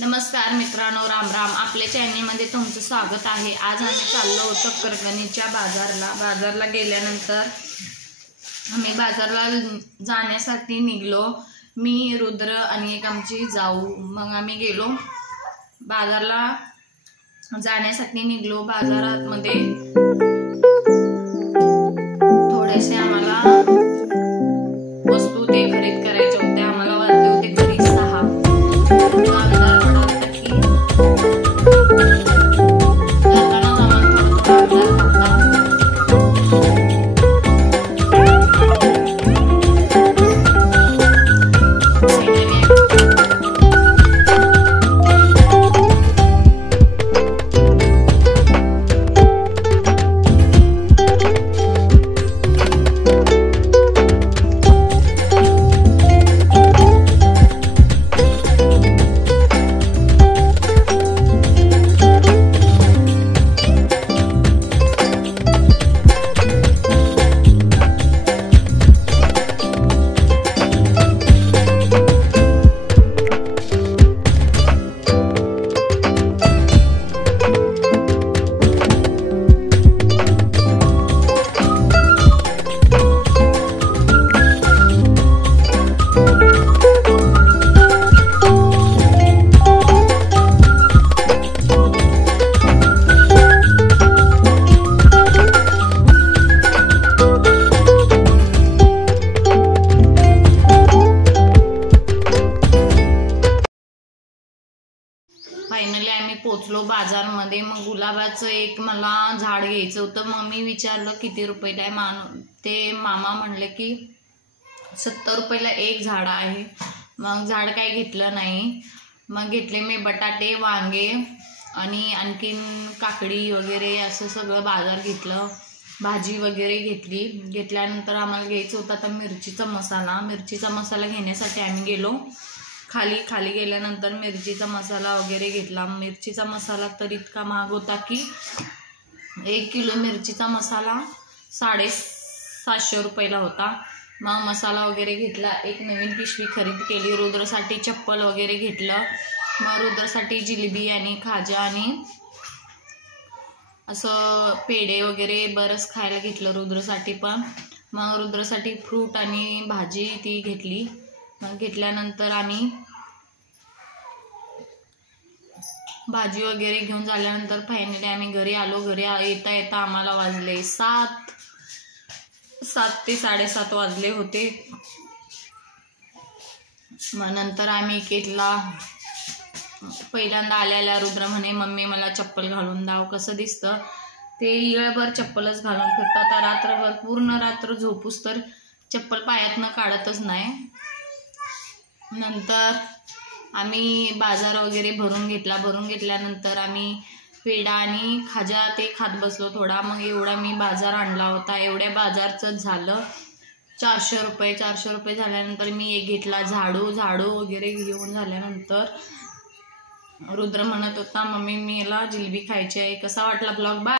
नमस्कार मित्रांनो, राम राम. आपल्या चॅनलमध्ये तुमचं स्वागत आहे. आज आम्ही चाललो होतो करगणीच्या बाजारला गेल्यानंतर आम्ही बाजारला जाण्यासाठी निघलो. मी, रुद्र आणि एक आमची जाऊ. मग आम्ही गेलो बाजारला जाण्यासाठी निघलो. बाजारामध्ये थोडेसे आम्हाला वस्तू ते खरेदी करायचे होते. आम्हाला वाजले होते घरी 6. फायनली आम्ही पोचलो बाजारमध्ये. मग गुलाबाचं एक मला झाड घ्यायचं होतं. मग मी विचारलं किती रुपयाला आहे. ते मामा म्हणले की 70 रुपयाला एक झाड आहे. मग झाड काही घेतलं नाही. मग घेतले मी बटाटे, वांगे आणि आणखीन काकडी वगैरे असं सगळं बाजार घेतलं. भाजी वगैरे घेतली. घेतल्यानंतर आम्हाला घ्यायचं होतं आता मिरचीचा मसाला घेण्यासाठी आम्ही गेलो. खाली गेल्यानंतर मिरचीचा मसाला वगैरे घेतला. मिरचीचा मसाला तर इतका महाग होता की 1 किलो मिरचीचा मसाला 750 रुपयाला होता. मग मसाला वगैरे घेतला. एक नवीन पिशवी खरेदी केली. रुद्रसाठी चप्पल वगैरे घेतलं. मग रुद्रसाठी जिलेबी आणि खाजा आणि असं पेढे वगैरे बरंच खायला घेतलं रुद्रसाठी पण. मग रुद्रसाठी फ्रूट आणि भाजी ती घेतली. मग घेतल्यानंतर आम्ही भाजी वगैरे घेऊन झाल्यानंतर फायनली आम्ही घरी आलो. घरी येता आम्हाला वाजले 7 ते 7:30 वाजले होते. मग नंतर आम्ही केकला पहिल्यांदा आल्याला रुद्र म्हणे, मम्मी मला चप्पल घालून दाव, कसं दिसतं. ते येळभर चप्पलच घालून फिरतात. रात्रभर पूर्ण रात्र झोपूस तर चप्पल पायातनं काढतच नाही. नंतर आम्ही बाजार वगैरे भरून घेतल्यानंतर आम्ही पेढा आणि खाजा ते खात बसलो थोडा. मग एवढा मी बाजार आणला होता. एवढ्या बाजारचंच झालं 400 रुपये. 400 रुपये झाल्यानंतर मी एक घेतला झाडू वगैरे घेऊन झाल्यानंतर रुद्र म्हणत होता, मम्मी मला जिलेबी खायची आहे. कसा वाटला ब्लॉग? बाय.